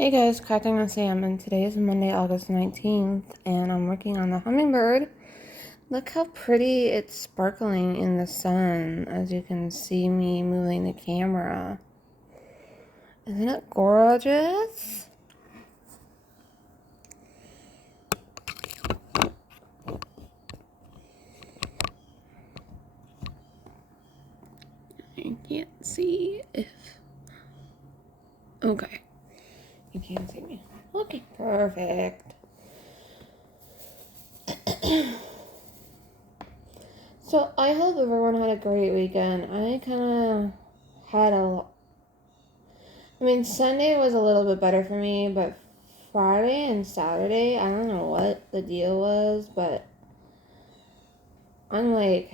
Hey guys, Crafting with Sam, and today is Monday, August 19th, and I'm working on the hummingbird. Look how pretty it's sparkling in the sun, as you can see me moving the camera. Isn't it gorgeous? I can't see if... Okay, you can't see me. Okay, perfect. So, I hope everyone had a great weekend. I kind of had Sunday was a little bit better for me, but Friday and Saturday, I don't know what the deal was, but I'm like,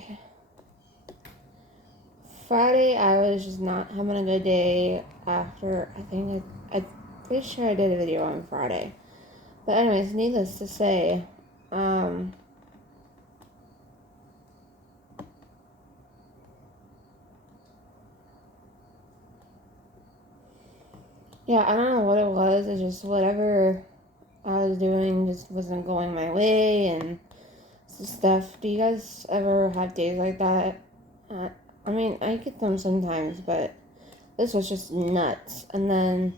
Friday, I was just not having a good day after, I'm pretty sure I did a video on Friday. But anyways, needless to say, yeah, I don't know what it was. It's just whatever I was doing just wasn't going my way and stuff. Do you guys ever have days like that? I get them sometimes, but this was just nuts. And then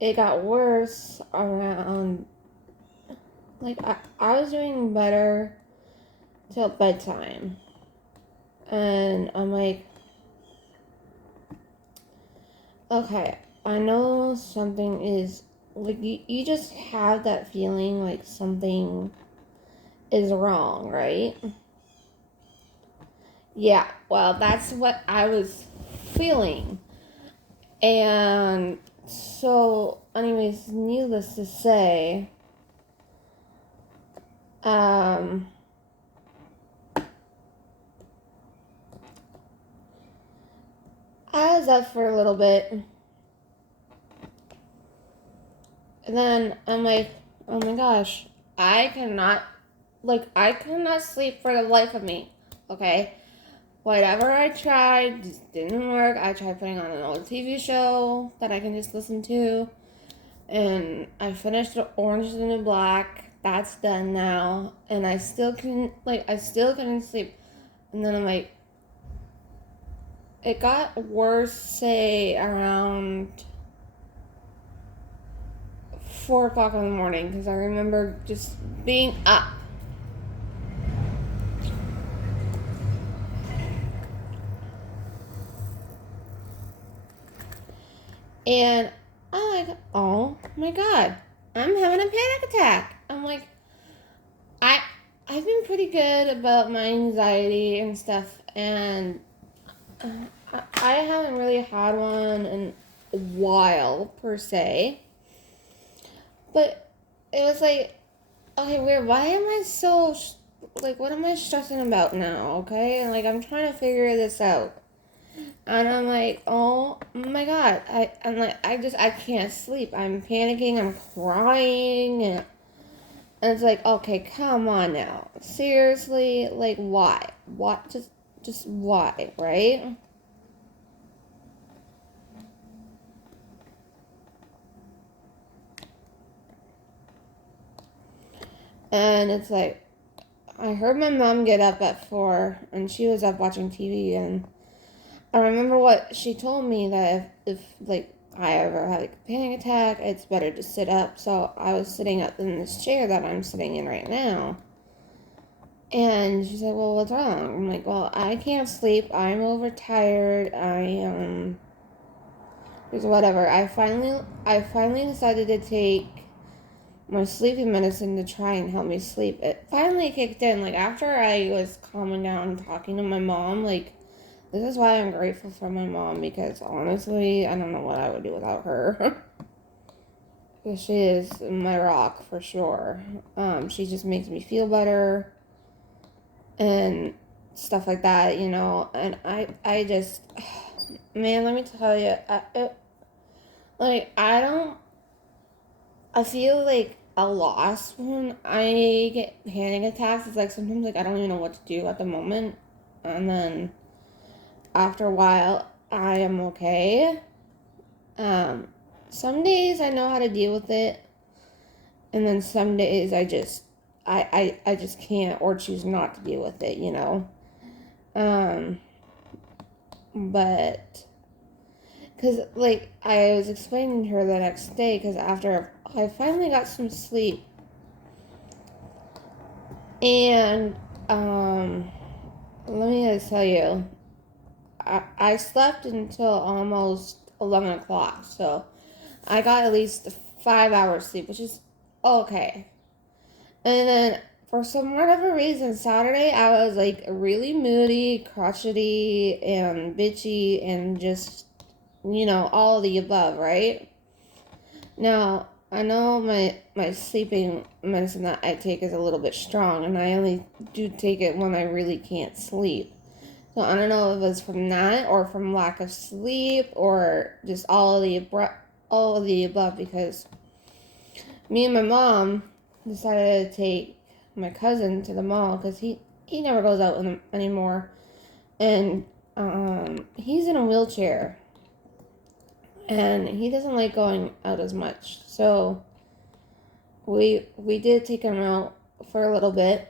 it got worse around, I was doing better till bedtime. And I'm like, okay, I know something is, you just have that feeling like something is wrong, right? Yeah, well, that's what I was feeling. And so, anyways, needless to say, I was up for a little bit. And then I'm like, oh my gosh, I cannot sleep for the life of me. Okay? Whatever I tried just didn't work. I tried putting on an old TV show that I can just listen to. And I finished Orange is the New Black. That's done now. And I still couldn't sleep. And then I'm like, it got worse, say, around 4 o'clock in the morning, because I remember just being up. And I'm like, oh my god, I'm having a panic attack. I'm like, I've been pretty good about my anxiety and stuff, and I haven't really had one in a while, per se. But it was like, okay, weird, why am I so, what am I stressing about now, okay? And, I'm trying to figure this out. And I'm like, oh my god, I can't sleep. I'm panicking, I'm crying. And it's like, okay, come on now. Seriously, why? What? Just why, right? And it's like, I heard my mom get up at 4, and she was up watching TV, and I remember what she told me, that if I ever have a panic attack, it's better to sit up. So I was sitting up in this chair that I'm sitting in right now. And she said, well, what's wrong? I'm like, well, I can't sleep. I'm overtired. Just whatever. I finally decided to take my sleeping medicine to try and help me sleep. It finally kicked in. After I was calming down and talking to my mom, this is why I'm grateful for my mom, because honestly, I don't know what I would do without her. Because she is my rock for sure. She just makes me feel better and stuff like that, And I just, man, let me tell you, I feel like a loss when I get panic attacks. It's sometimes I don't even know what to do at the moment, and then after a while I am okay. some days I know how to deal with it, and then some days I just can't or choose not to deal with it, you know. Um, but because like I was explaining to her the next day, because after I finally got some sleep, and let me just tell you, I slept until almost 11 o'clock, so I got at least 5 hours sleep, which is okay. And then for some whatever reason, Saturday I was like really moody, crotchety, and bitchy, and just, you know, all of the above, right? Now, I know my sleeping medicine that I take is a little bit strong, and I only do take it when I really can't sleep. So I don't know if it's from that or from lack of sleep or just all of the above, because me and my mom decided to take my cousin to the mall because he never goes out anymore, and he's in a wheelchair and he doesn't like going out as much. So we did take him out for a little bit.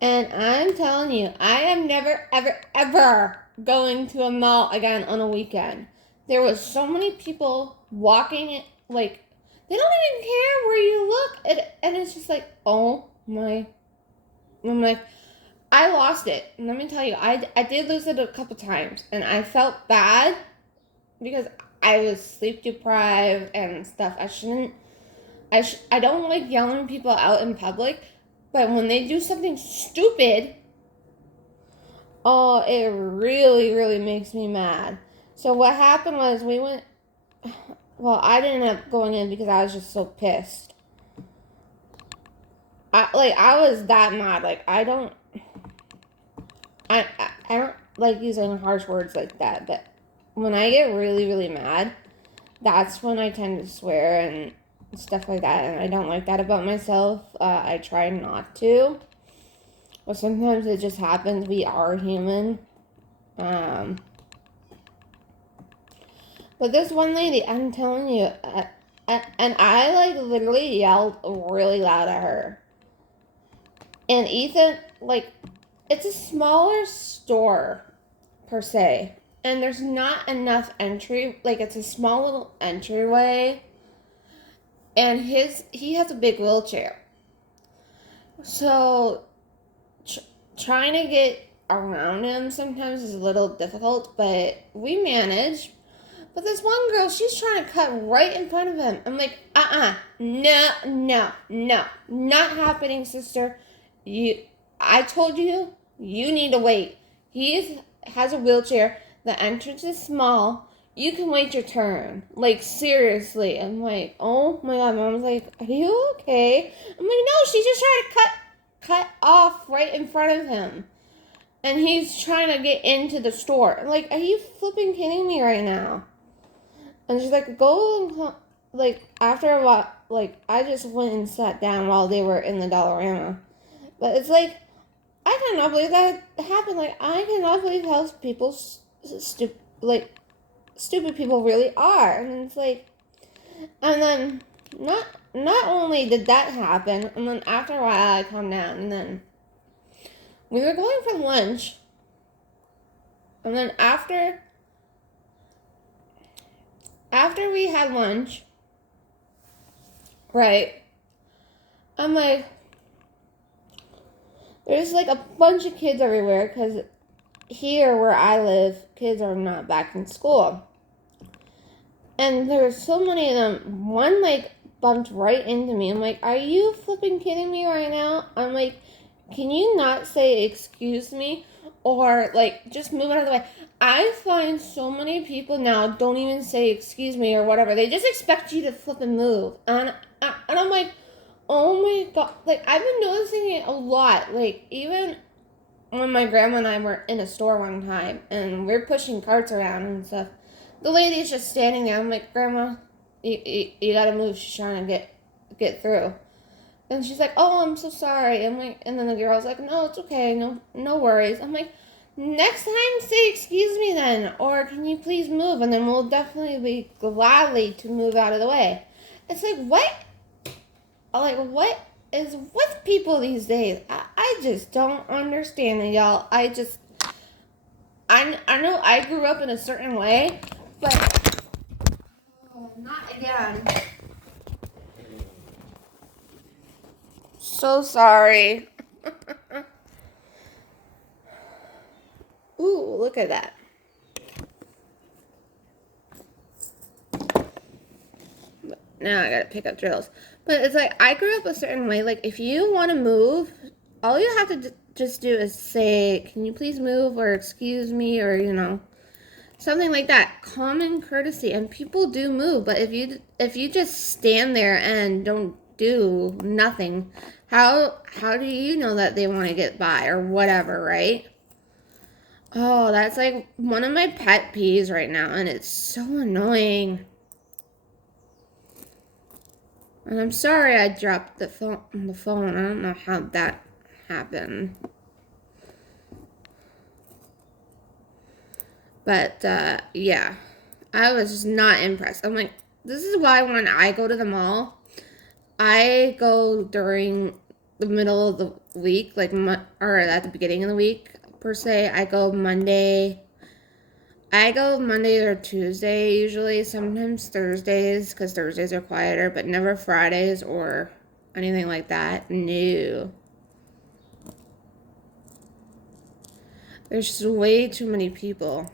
And I'm telling you, I am never, ever, ever going to a mall again on a weekend. There was so many people walking, like, they don't even care where you look. And it's just like, oh my. I'm like, I lost it. And let me tell you, I did lose it a couple times. And I felt bad because I was sleep deprived and stuff. I don't like yelling people out in public. But when they do something stupid, oh, it really, really makes me mad. So what happened was we went, well, I didn't end up going in because I was just so pissed. I was that mad. Like, I don't like using harsh words like that, but when I get really, really mad, that's when I tend to swear and stuff like that, and I don't like that about myself. I try not to. But sometimes it just happens. We are human. But this one lady, I'm telling you, and I like literally yelled really loud at her. And Ethan, like, it's a smaller store per se, and there's not enough entry. Like, it's a small little entryway, and he has a big wheelchair, so trying to get around him sometimes is a little difficult, but we manage. But this one girl, she's trying to cut right in front of him. I'm like, no, not happening, sister. I told you, you need to wait. He has a wheelchair. The entrance is small. You can wait your turn. Like, seriously. I'm like, oh my God. Mom's like, are you okay? I'm like, no, she's just trying to cut off right in front of him. And he's trying to get into the store. I'm like, are you flipping kidding me right now? And she's like, go and, like, after a while, like, I just went and sat down while they were in the Dollarama. But it's like, I cannot believe that happened. Like, I cannot believe how stupid people really are. And it's like, and then not only did that happen, and then after a while I calmed down, and then we were going for lunch, and then after we had lunch, right, I'm like, there's like a bunch of kids everywhere, because here where I live, kids are not back in school. And there's so many of them. One, like, bumped right into me. I'm like, are you flipping kidding me right now? I'm like, can you not say excuse me? Or, like, just move out of the way. I find so many people now don't even say excuse me or whatever. They just expect you to flip and move. And I'm like, oh my God. Like, I've been noticing it a lot. Like, even when my grandma and I were in a store one time and we're pushing carts around and stuff, the lady's just standing there. I'm like, Grandma, you gotta move. She's trying to get through. And she's like, oh, I'm so sorry. I'm like, and then the girl's like, no, it's okay. No worries. I'm like, next time say excuse me then, or can you please move, and then we'll definitely be gladly to move out of the way. It's like, what is with people these days? I just don't understand it, y'all. I know I grew up in a certain way, but not again. So sorry. Ooh, look at that. Now I gotta pick up drills. But it's like, I grew up a certain way. Like, if you want to move, all you have to just do is say, can you please move, or excuse me, or, something like that. Common courtesy. And people do move. But if you just stand there and don't do nothing, how do you know that they want to get by or whatever, right? Oh, that's like one of my pet peeves right now, and it's so annoying. And I'm sorry I dropped the phone. I don't know how that happened. But, yeah. I was just not impressed. I'm like, this is why when I go to the mall, I go during the middle of the week, like, or at the beginning of the week, per se. I go Monday or Tuesday usually, sometimes Thursdays, because Thursdays are quieter, but never Fridays or anything like that. No. There's just way too many people.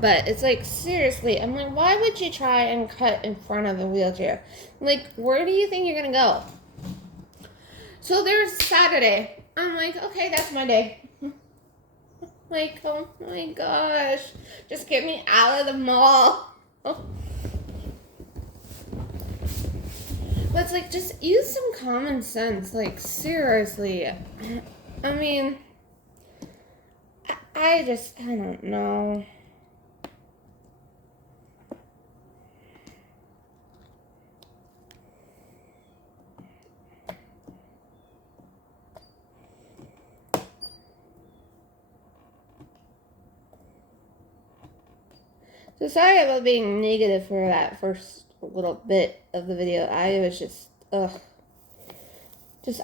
But it's like, seriously, I'm like, why would you try and cut in front of a wheelchair? Like, where do you think you're gonna go? So there's Saturday. I'm like, okay, that's my day. Like, oh my gosh. Just get me out of the mall. Oh. But it's like, just use some common sense. Like, seriously. I mean, I don't know. So sorry about being negative for that first little bit of the video. I was just, just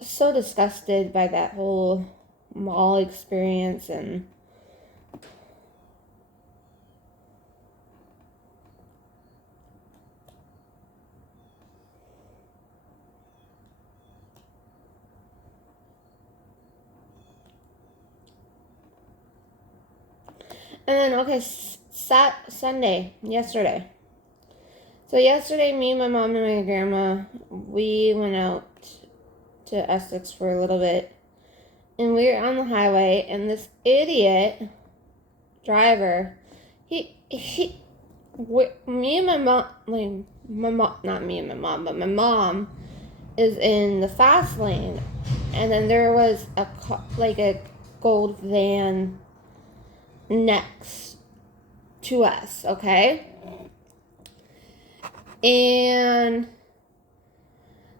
so disgusted by that whole mall experience. And then, okay, yesterday. So yesterday, me, my mom, and my grandma, we went out to Essex for a little bit. And we were on the highway, and this idiot driver, me and my mom, not me and my mom, but my mom is in the fast lane. And then there was a gold van next to us, okay? And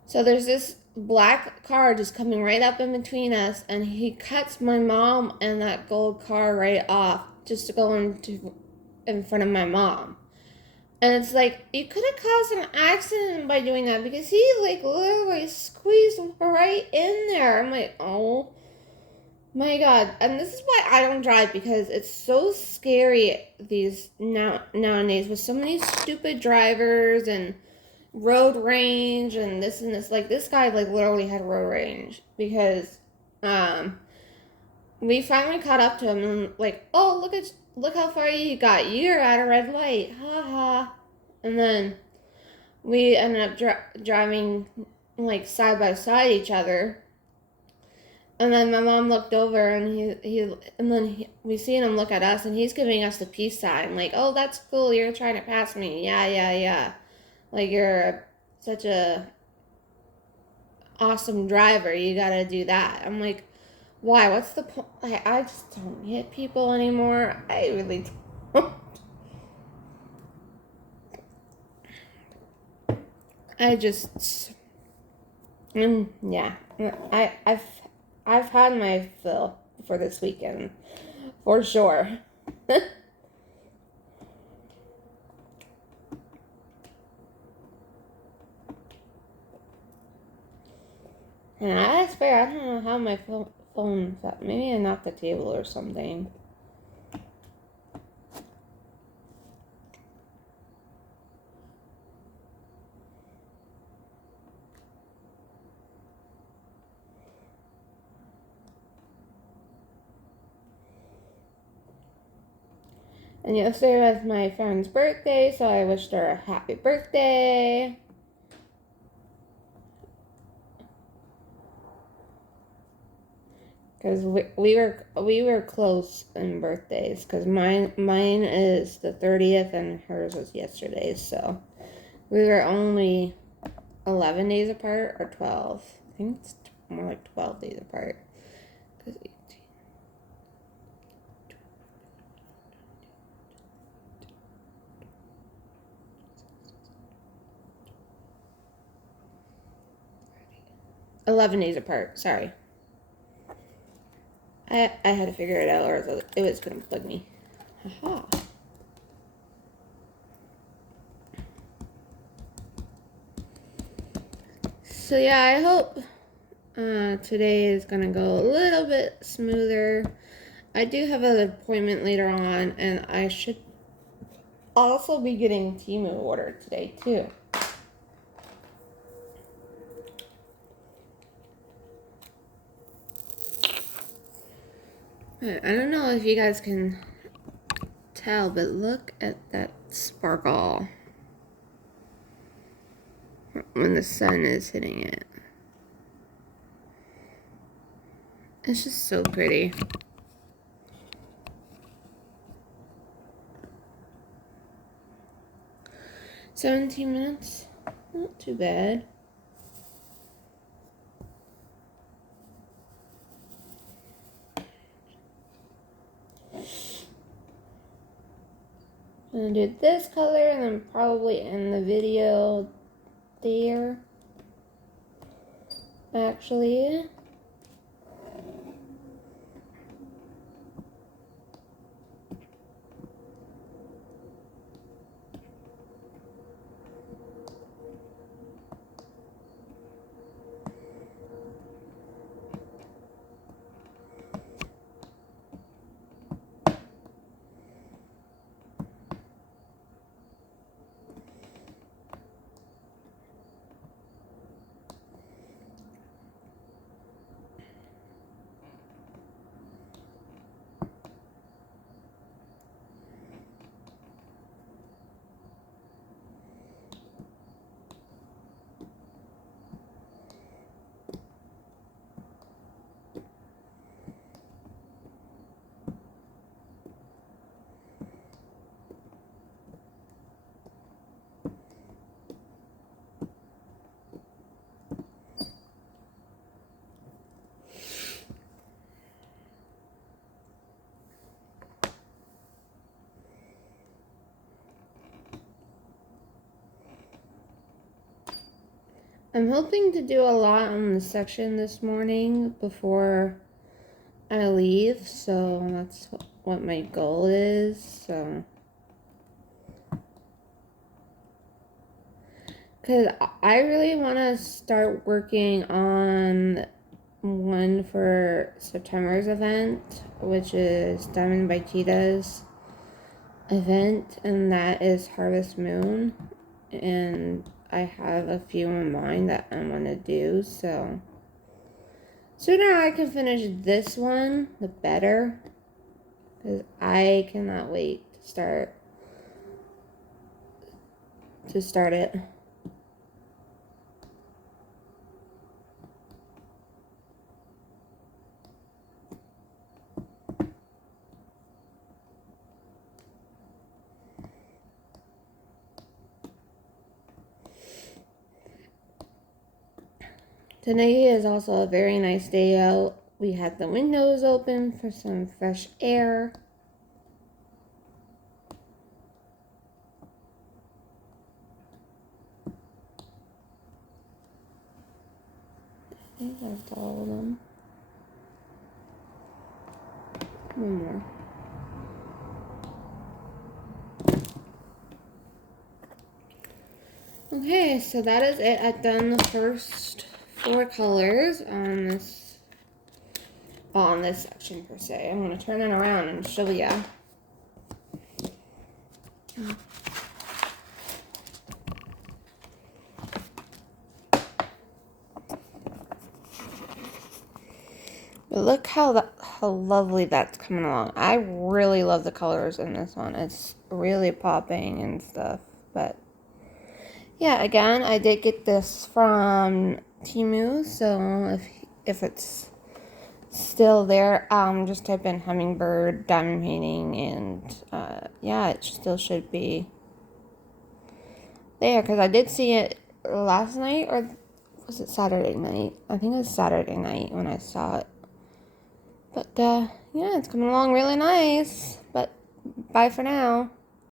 so there's this black car just coming right up in between us, and he cuts my mom and that gold car right off just to go in front of my mom. And it's like, you could have caused an accident by doing that, because he literally squeezed right in there. I'm like, oh my god. And this is why I don't drive, because it's so scary nowadays with so many stupid drivers and road rage and this and this. Like, this guy literally had road rage, because we finally caught up to him and oh, look how far you got. You're at a red light. Ha ha. And then we ended up driving side by side each other. And then my mom looked over, and we seen him look at us, and he's giving us the peace sign, oh, that's cool, you're trying to pass me, yeah, you're such a awesome driver, you gotta do that. I'm like, why? What's the point? I just don't hit people anymore. I really don't. I just, yeah, I've had my fill for this weekend, for sure. And I swear, I don't know how my phone fell. Maybe I knocked the table or something. And yesterday was my friend's birthday, so I wished her a happy birthday. Because we were close in birthdays. Because mine is the 30th and hers was yesterday. So we were only 11 days apart or 12. I think it's more like 12 days apart. 'Cause 11 days apart. Sorry. I had to figure it out or it was going to bug me. Haha. So yeah, I hope today is going to go a little bit smoother. I do have an appointment later on, and I should also be getting Temu ordered today too. I don't know if you guys can tell, but look at that sparkle when the sun is hitting it. It's just so pretty. $17, not too bad. I'm gonna do this color and then probably end the video there. Actually. I'm hoping to do a lot on the section this morning before I leave, so that's what my goal is. So, because I really want to start working on one for September's event, which is Diamond by Cheetah's event, and that is Harvest Moon. And I have a few in mind that I want to do, so sooner I can finish this one, the better, because I cannot wait to start it. Today is also a very nice day out. We had the windows open for some fresh air. think that's all of them. One more. Okay, so that is it. I've done the first 4 colors on this section per se. I'm going to turn it around and show you. But look how lovely that's coming along. I really love the colors in this one. It's really popping and stuff. But yeah, again, I did get this from Temu, so if it's still there, just type in hummingbird diamond painting, and yeah, it still should be there, because I did see it last night, or was it Saturday night? I think it was Saturday night when I saw it. But yeah, it's coming along really nice. But bye for now.